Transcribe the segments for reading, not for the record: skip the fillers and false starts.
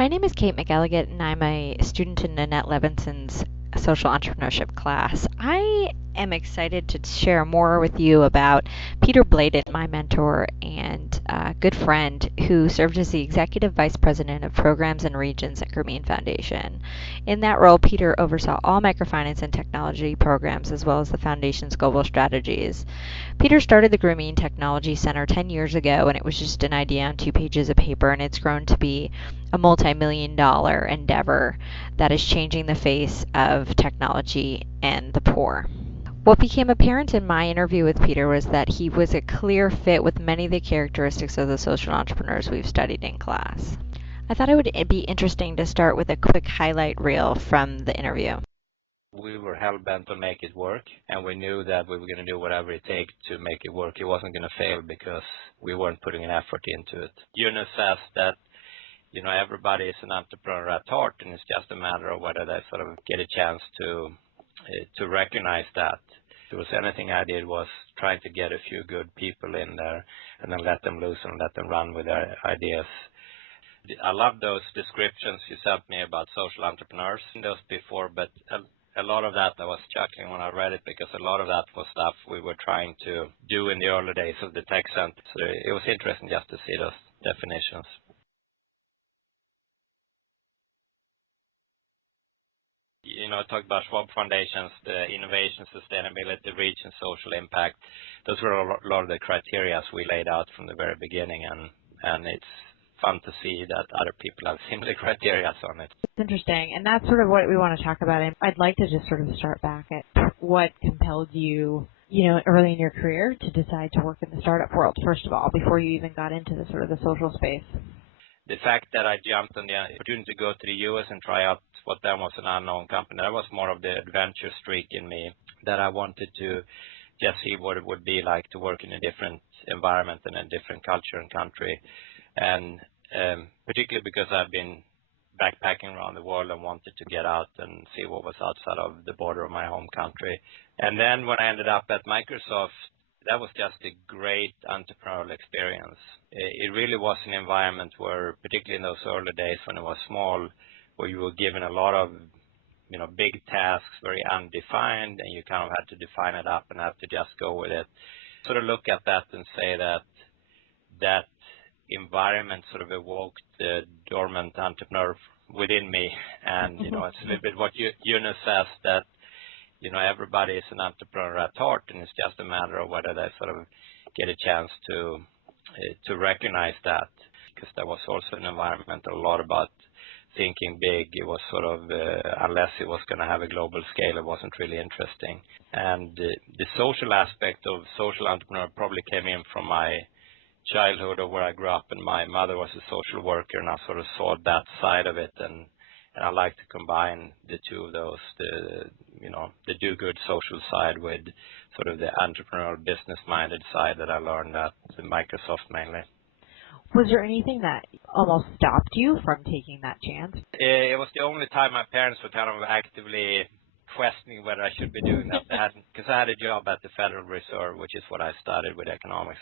My name is Kate McElligott, and I'm a student in Nanette Levinson's social entrepreneurship class. I am excited to share more with you about Peter Bladin, my mentor and good friend, who served as the Executive Vice President of Programs and Regions at Grameen Foundation. In that role, Peter oversaw all microfinance and technology programs as well as the Foundation's global strategies. Peter started the Grameen Technology Center 10 years ago, and it was just an idea on 2 pages of paper, and it's grown to be a multi-million-dollar endeavor that is changing the face of technology and the poor. What became apparent in my interview with Peter was that he was a clear fit with many of the characteristics of the social entrepreneurs we've studied in class. I thought it would be interesting to start with a quick highlight reel from the interview. We were hell-bent to make it work, and we knew that we were going to do whatever it takes to make it work. It wasn't going to fail because we weren't putting an effort into it. Eunice says that everybody is an entrepreneur at heart, and it's just a matter of whether they sort of get a chance to recognize that. If there was anything I did was trying to get a few good people in there and then let them loose and let them run with their ideas. I love those descriptions you sent me about social entrepreneurs in those before, but a lot of that I was chuckling when I read it because a lot of that was stuff we were trying to do in the early days of the tech center. So it was interesting just to see those definitions. Talk about Schwab Foundations, the innovation, sustainability, reach, and social impact. Those were a lot of the criteria we laid out from the very beginning, and it's fun to see that other people have similar criteria on it. It's interesting, and that's sort of what we want to talk about. I'd like to just sort of start back at what compelled you, early in your career to decide to work in the startup world, first of all, before you even got into the sort of the social space. The fact that I jumped on the opportunity to go to the U.S. and try out what then was an unknown company, that was more of the adventure streak in me, that I wanted to just see what it would be like to work in a different environment and a different culture and country. And particularly because I've been backpacking around the world and wanted to get out and see what was outside of the border of my home country. And then when I ended up at Microsoft, that was just a great entrepreneurial experience. It really was an environment where, particularly in those early days when it was small, where you were given a lot of big tasks, very undefined, and you kind of had to define it up and have to just go with it. Sort of look at that and say that environment sort of awoke the dormant entrepreneur within me. And, it's a little bit what Eunice says, that, everybody is an entrepreneur at heart, and it's just a matter of whether they sort of get a chance to recognize that. Because there was also an environment a lot about thinking big. It was sort of, unless it was going to have a global scale, it wasn't really interesting. And the social aspect of social entrepreneur probably came in from my childhood or where I grew up, and my mother was a social worker, and I sort of saw that side of it, and I like to combine the two of those, the do-good social side with sort of the entrepreneurial business-minded side that I learned at Microsoft mainly. Was there anything that almost stopped you from taking that chance? It was the only time my parents were kind of actively questioning whether I should be doing that. Because I had a job at the Federal Reserve, which is what I studied with economics.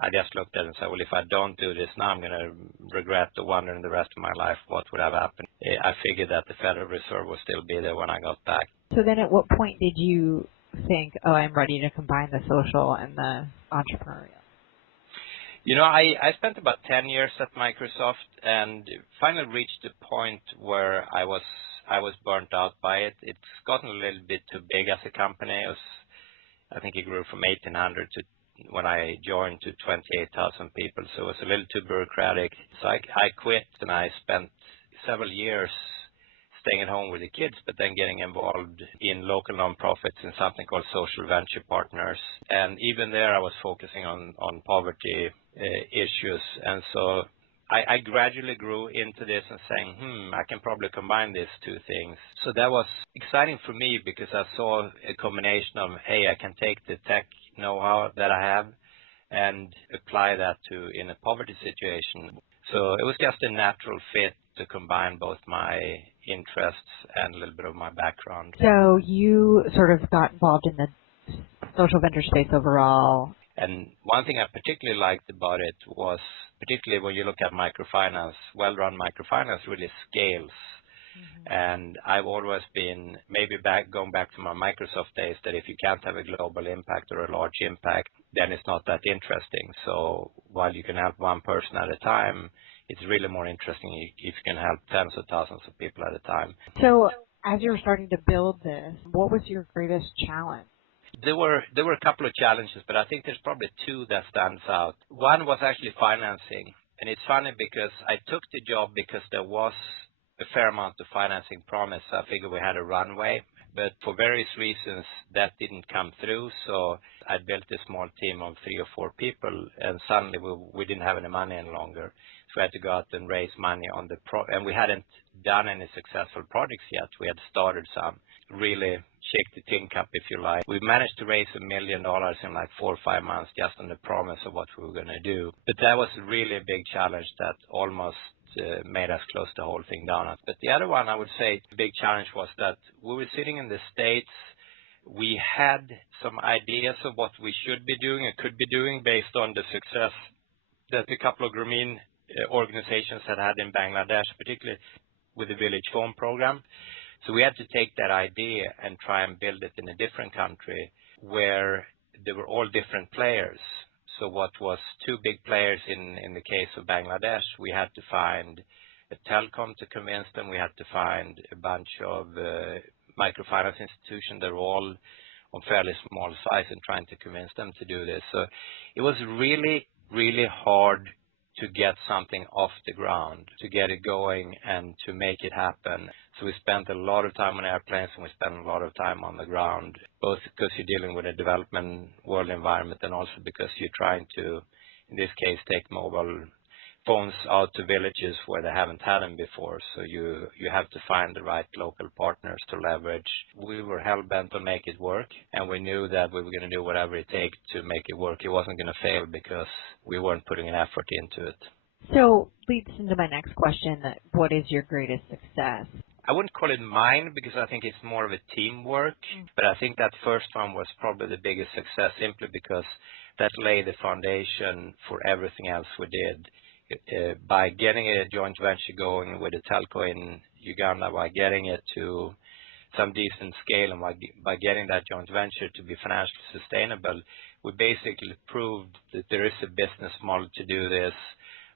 I just looked at it and said, well, if I don't do this now, I'm going to regret the wonder in the rest of my life what would have happened. I figured that the Federal Reserve would still be there when I got back. So then at what point did you think, I'm ready to combine the social and the entrepreneurial? I spent about 10 years at Microsoft and finally reached the point where I was burnt out by it. It's gotten a little bit too big as a company. I think it grew from 1,800 to when I joined to 28,000 people, so it was a little too bureaucratic. So I quit, and I spent several years staying at home with the kids, but then getting involved in local nonprofits in something called Social Venture Partners. And even there I was focusing on poverty issues. And so I gradually grew into this and saying, I can probably combine these two things. So that was exciting for me because I saw a combination of, hey, I can take the tech know-how that I have and apply that to in a poverty situation. So it was just a natural fit to combine both my interests and a little bit of my background. So you sort of got involved in the social venture space overall. And one thing I particularly liked about it was particularly when you look at microfinance, well-run microfinance really scales. And I've always been, going back to my Microsoft days, that if you can't have a global impact or a large impact, then it's not that interesting. So while you can help one person at a time, it's really more interesting if you can help tens of thousands of people at a time. So as you were starting to build this, what was your greatest challenge? There were a couple of challenges, but I think there's probably two that stands out. One was actually financing. And it's funny because I took the job because there was a fair amount of financing promised. I figured we had a runway, but for various reasons that didn't come through. So I built a small team of 3 or 4 people, and suddenly we didn't have any money any longer. So we had to go out and raise money on and we hadn't done any successful projects yet. We had started some, really shake the tin cup, if you like. We managed to raise $1 million in like 4 or 5 months just on the promise of what we were going to do. But that was really a big challenge that almost made us close the whole thing down. But the other one, I would say, the big challenge was that we were sitting in the States. We had some ideas of what we should be doing and could be doing based on the success that a couple of Grameen organizations had in Bangladesh, particularly with the village phone program. So we had to take that idea and try and build it in a different country where there were all different players. So what was 2 big players in the case of Bangladesh, we had to find a telecom to convince them. We had to find a bunch of microfinance institutions that were all on fairly small size and trying to convince them to do this. So it was really, really hard to get something off the ground, to get it going and to make it happen. So we spent a lot of time on airplanes and we spent a lot of time on the ground, both because you're dealing with a development world environment and also because you're trying to, in this case, take mobile phones out to villages where they haven't had them before. So you have to find the right local partners to leverage. We were hell-bent on make it work, and we knew that we were going to do whatever it takes to make it work. It wasn't going to fail because we weren't putting an effort into it. So leads into my next question, what is your greatest success? I wouldn't call it mine because I think it's more of a teamwork, but I think that first one was probably the biggest success simply because that laid the foundation for everything else we did. By getting a joint venture going with a telco in Uganda, by getting it to some decent scale, and by getting that joint venture to be financially sustainable, we basically proved that there is a business model to do this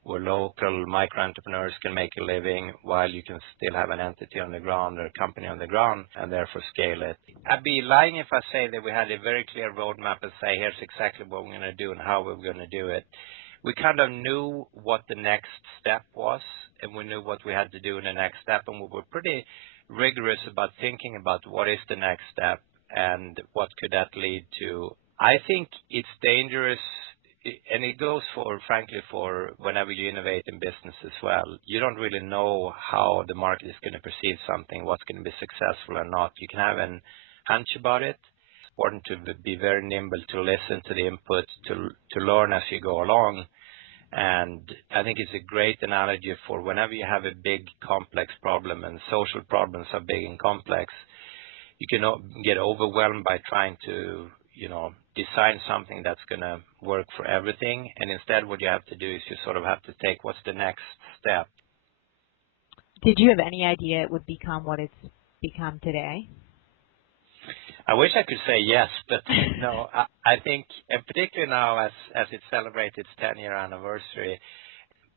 where local micro-entrepreneurs can make a living while you can still have an entity on the ground or a company on the ground and therefore scale it. I'd be lying if I say that we had a very clear roadmap and say, here's exactly what we're going to do and how we're going to do it. We kind of knew what the next step was, and we knew what we had to do in the next step, and we were pretty rigorous about thinking about what is the next step and what could that lead to. I think it's dangerous, and it goes frankly, for whenever you innovate in business as well. You don't really know how the market is going to perceive something, what's going to be successful or not. You can have a hunch about it. It's important to be very nimble, to listen to the input, to learn as you go along. And I think it's a great analogy for whenever you have a big, complex problem, and social problems are big and complex, you can get overwhelmed by trying to, design something that's going to work for everything. And instead, what you have to do is you sort of have to take what's the next step. Did you have any idea it would become what it's become today? I wish I could say yes, but no. I think, and particularly now as it celebrates its 10-year anniversary,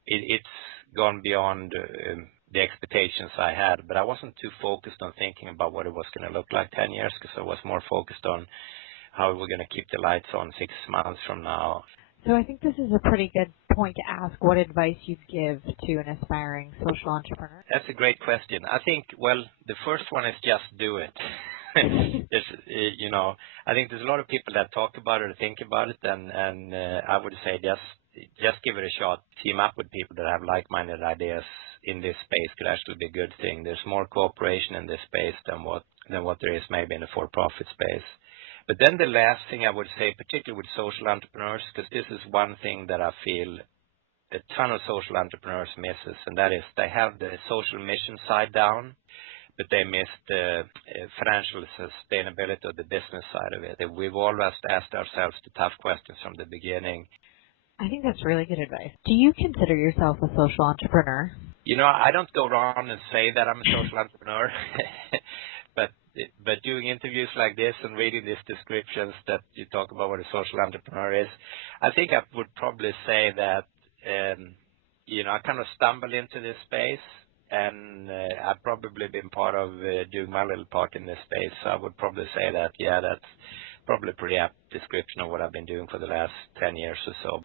it's gone beyond the expectations I had. But I wasn't too focused on thinking about what it was going to look like 10 years because I was more focused on how we're going to keep the lights on 6 months from now. So I think this is a pretty good point to ask what advice you'd give to an aspiring social entrepreneur. That's a great question. I think, the first one is just do it. I think there's a lot of people that talk about it or think about it, and I would say just give it a shot. Team up with people that have like-minded ideas in this space could actually be a good thing. There's more cooperation in this space than what there is maybe in the for-profit space. But then the last thing I would say, particularly with social entrepreneurs, because this is one thing that I feel a ton of social entrepreneurs misses, and that is they have the social mission side down, but they miss the financial sustainability of the business side of it. We've always asked ourselves the tough questions from the beginning. I think that's really good advice. Do you consider yourself a social entrepreneur? I don't go around and say that I'm a social entrepreneur, but doing interviews like this and reading these descriptions that you talk about what a social entrepreneur is, I think I would probably say that, I kind of stumbled into this space, and I've probably been part of doing my little part in this space. So I would probably say that, yeah, that's probably a pretty apt description of what I've been doing for the last 10 years or so.